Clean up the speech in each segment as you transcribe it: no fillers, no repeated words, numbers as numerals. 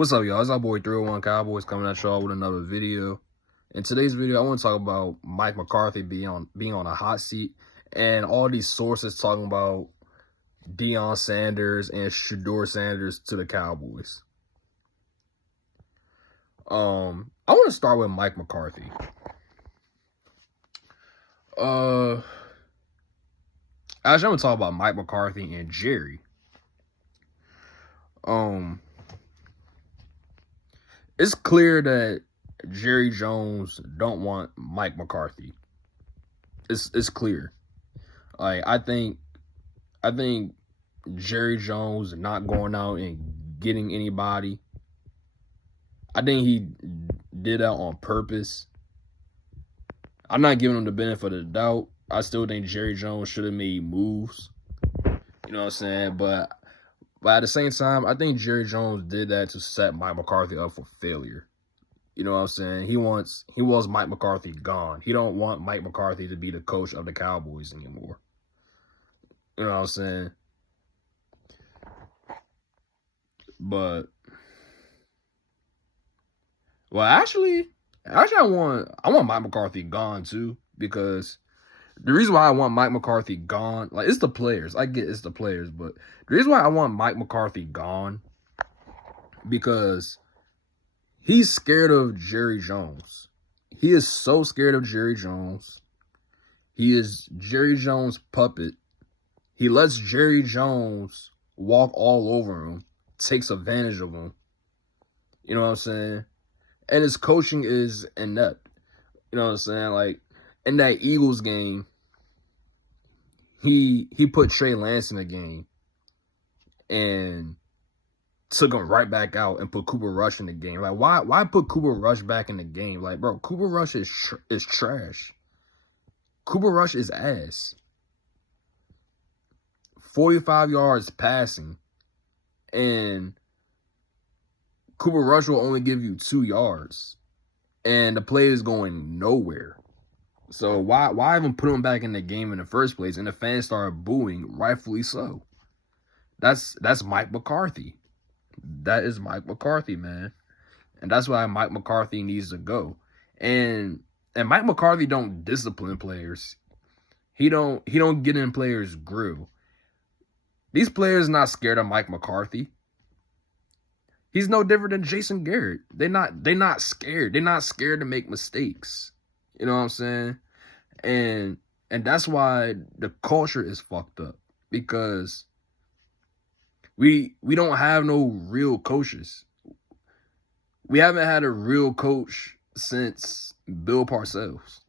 What's up, y'all? It's our boy 301 Cowboys coming at y'all with another video. In today's video, I want to talk about Mike McCarthy being on a hot seat and all these sources talking about Deion Sanders and Shedure Sanders to the Cowboys. I want to start with Mike McCarthy. Actually, I'm gonna talk about Mike McCarthy and Jerry. It's clear that Jerry Jones don't want Mike McCarthy. It's clear. Like I think Jerry Jones not going out and getting anybody. I think he did that on purpose. I'm not giving him the benefit of the doubt. I still think Jerry Jones should have made moves. You know what I'm saying? But at the same time, I think Jerry Jones did that to set Mike McCarthy up for failure. You know what I'm saying? He wants Mike McCarthy gone. He don't want Mike McCarthy to be the coach of the Cowboys anymore. You know what I'm saying? But actually I want Mike McCarthy gone too, because the reason why I want Mike McCarthy gone, like, it's the players. I get it's the players, but the reason why I want Mike McCarthy gone, because he's scared of Jerry Jones. He is so scared of Jerry Jones. He is Jerry Jones' puppet. He lets Jerry Jones walk all over him, takes advantage of him. You know what I'm saying? And his coaching is inept. You know what I'm saying? Like, in that Eagles game, he put Trey Lance in the game and took him right back out and put Cooper Rush in the game. Like, why put Cooper Rush back in the game? Like, bro, Cooper Rush is trash. Cooper Rush is ass. 45 yards passing, and Cooper Rush will only give you 2 yards, and the play is going nowhere. So why even put him back in the game in the first place? And the fans started booing, rightfully so. That's Mike McCarthy. That is Mike McCarthy, man. And that's why Mike McCarthy needs to go. And Mike McCarthy don't discipline players. He don't get in players' grill. These players not scared of Mike McCarthy. He's no different than Jason Garrett. They not scared. They're not scared to make mistakes. You know what I'm saying? And that's why the culture is fucked up, because we don't have no real coaches. We haven't had a real coach since Bill Parcells.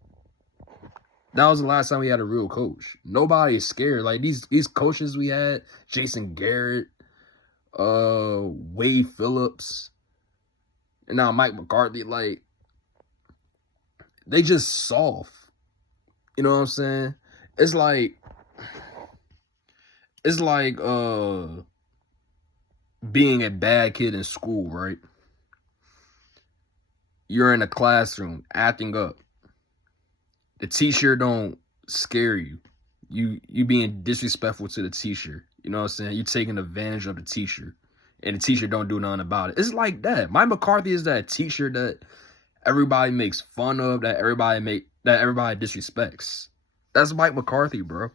That was the last time we had a real coach. Nobody is scared. Like, these coaches we had, Jason Garrett, Wade Phillips, and now Mike McCarthy, like, they just soft. You know what I'm saying? It's like being a bad kid in school, right? You're in a classroom acting up. The teacher don't scare you. You being disrespectful to the teacher. You know what I'm saying? You taking advantage of the teacher, and the teacher don't do nothing about it. It's like that. Mike McCarthy is that teacher that everybody makes fun of, that everybody disrespects. That's Mike McCarthy, bro.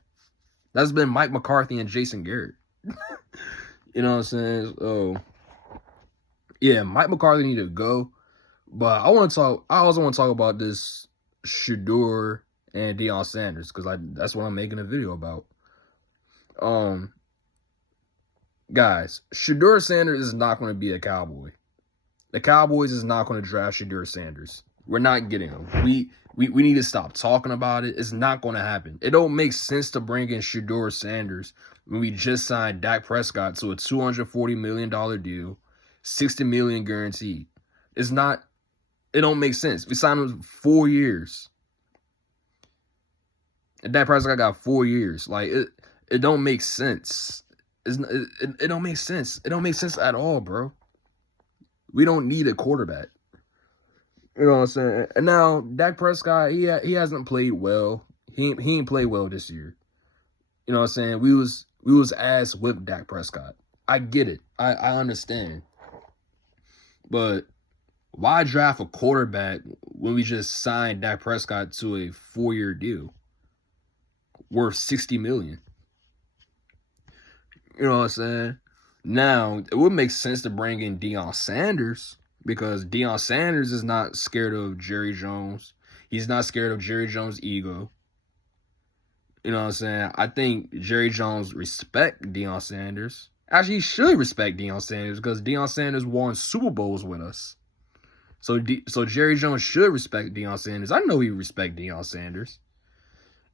That's been Mike McCarthy and Jason Garrett. You know what I'm saying? So, yeah, Mike McCarthy need to go. But I also want to talk about this Shedure and Deion Sanders, because that's what I'm making a video about. Guys, Shedure Sanders is not going to be a Cowboy. The Cowboys is not going to draft Shedure Sanders. We're not getting him. We need to stop talking about it. It's not going to happen. It don't make sense to bring in Shedure Sanders when we just signed Dak Prescott to a $240 million deal, $60 million guaranteed. It don't make sense. We signed him for 4 years. And Dak Prescott got 4 years. Like, it don't make sense. It don't make sense. It don't make sense at all, bro. We don't need a quarterback. You know what I'm saying? And now Dak Prescott, he hasn't played well. He ain't played well this year. You know what I'm saying? We was ass with Dak Prescott. I get it. I understand. But why draft a quarterback when we just signed Dak Prescott to a 4-year deal worth $60 million? You know what I'm saying? Now, it would make sense to bring in Deion Sanders because Deion Sanders is not scared of Jerry Jones. He's not scared of Jerry Jones' ego. You know what I'm saying? I think Jerry Jones respect Deion Sanders. Actually, he should respect Deion Sanders because Deion Sanders won Super Bowls with us. So Jerry Jones should respect Deion Sanders. I know he respect Deion Sanders.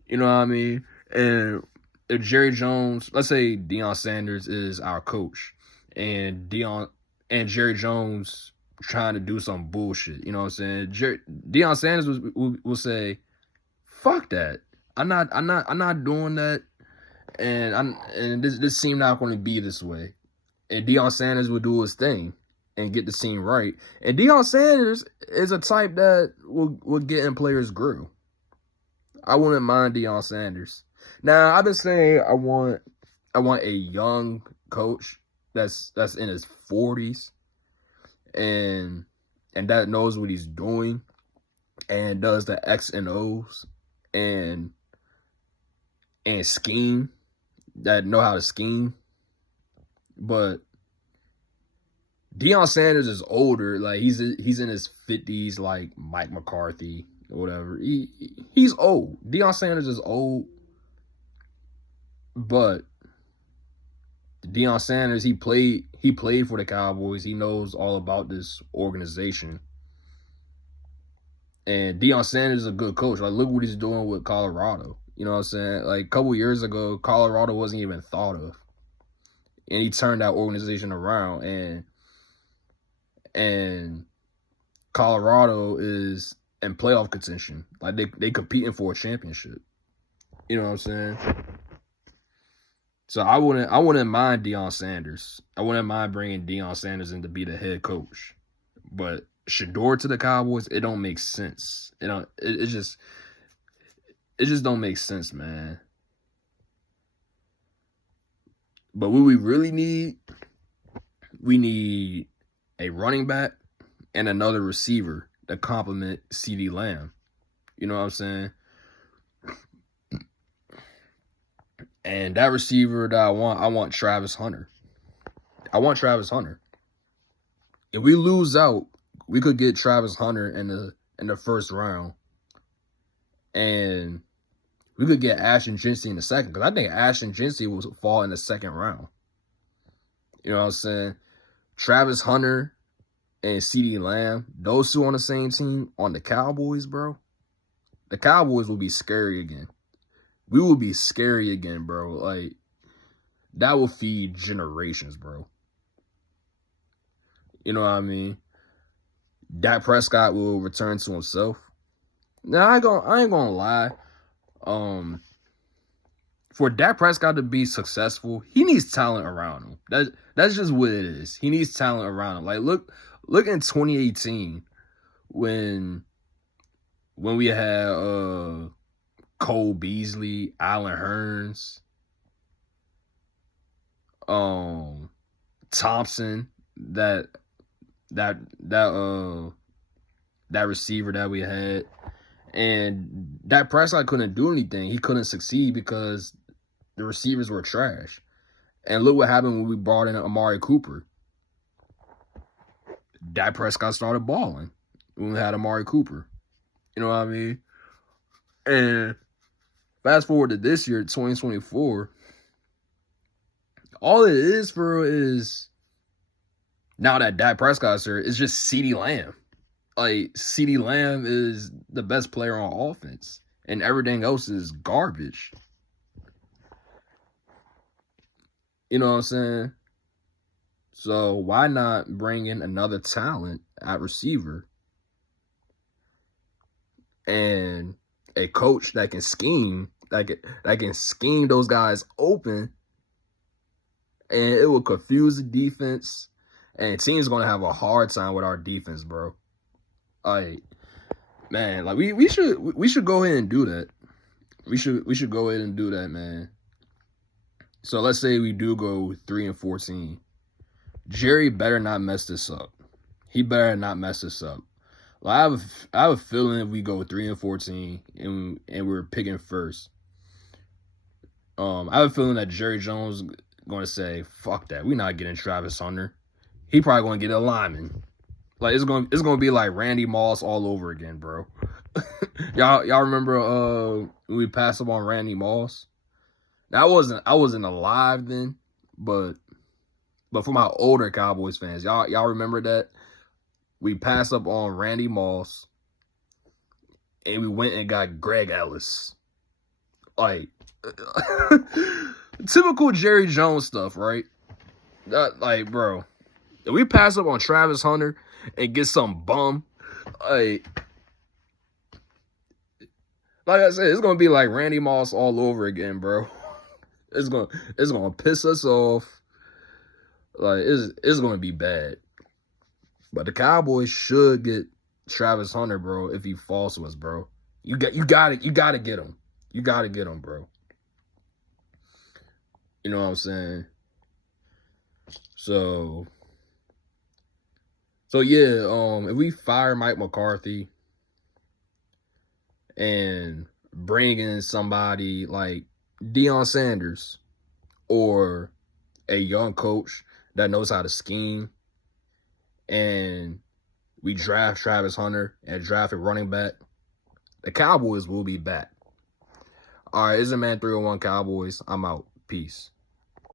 You know what I mean? And if Jerry Jones, let's say Deion Sanders is our coach, and Jerry Jones trying to do some bullshit. You know what I'm saying? Deion Sanders will say, "Fuck that! I'm not doing that." And this team not going to be this way. And Deion Sanders will do his thing and get the team right. And Deion Sanders is a type that will get in players' grill. I wouldn't mind Deion Sanders. Now, I've been saying I want a young coach that's in his 40s and that knows what he's doing and does the X and O's and scheme, that know how to scheme. But Deion Sanders is older, like he's in his 50s, like Mike McCarthy or whatever. He's old. Deion Sanders is old. But Deion Sanders, he played for the Cowboys. He knows all about this organization. And Deion Sanders is a good coach. Like, look what he's doing with Colorado. You know what I'm saying? Like, a couple years ago, Colorado wasn't even thought of. And he turned that organization around. And Colorado is in playoff contention. Like, they competing for a championship. You know what I'm saying? So I wouldn't mind Deion Sanders. I wouldn't mind bringing Deion Sanders in to be the head coach. But Shedure to the Cowboys, it don't make sense. It just don't make sense, man. But what we really need, we need a running back and another receiver to complement CeeDee Lamb. You know what I'm saying? And that receiver that I want Travis Hunter. I want Travis Hunter. If we lose out, we could get Travis Hunter in the first round. And we could get Ashton Jeanty in the second. Because I think Ashton Jeanty will fall in the second round. You know what I'm saying? Travis Hunter and CeeDee Lamb, those two on the same team on the Cowboys, bro. The Cowboys will be scary again. We will be scary again, bro. Like, that will feed generations, bro. You know what I mean? Dak Prescott will return to himself. Now, I ain't gonna lie. For Dak Prescott to be successful, he needs talent around him. That's just what it is. He needs talent around him. Like, look in 2018 when we had Cole Beasley, Allen Hurns, Thompson, that receiver that we had, and Dak Prescott couldn't do anything. He couldn't succeed because the receivers were trash. And look what happened when we brought in Amari Cooper. Dak Prescott started balling when we had Amari Cooper. You know what I mean? And fast forward to this year, 2024, all it is for is, now that Dak Prescott's here, it's just CeeDee Lamb. Like, CeeDee Lamb is the best player on offense, and everything else is garbage. You know what I'm saying? So why not bring in another talent at receiver and a coach that can scheme, that can scheme those guys open, and it will confuse the defense, and the team's gonna have a hard time with our defense, bro. Like, man, like we should go ahead and do that. We should go ahead and do that, man. So let's say we do go 3-14. Jerry better not mess this up. he better not mess us up. Like, I have a feeling if we go 3-14 and we're picking first, I have a feeling that Jerry Jones is going to say, "Fuck that, we're not getting Travis Hunter." He probably going to get a lineman. Like it's going to be like Randy Moss all over again, bro. y'all remember when we passed up on Randy Moss? I wasn't alive then, but for my older Cowboys fans, y'all remember that we passed up on Randy Moss and we went and got Greg Ellis. Like typical Jerry Jones stuff, right? Like, bro, if we pass up on Travis Hunter and get some bum, like I said, it's gonna be like Randy Moss all over again, bro. It's gonna piss us off. Like it's gonna be bad. But the Cowboys should get Travis Hunter, bro, if he falls to us, bro. You gotta get him. You gotta get him, bro. You know what I'm saying? So yeah, if we fire Mike McCarthy and bring in somebody like Deion Sanders or a young coach that knows how to scheme, and we draft Travis Hunter and draft a running back, the Cowboys will be back. All right, it's a man 301 Cowboys. I'm out. Peace.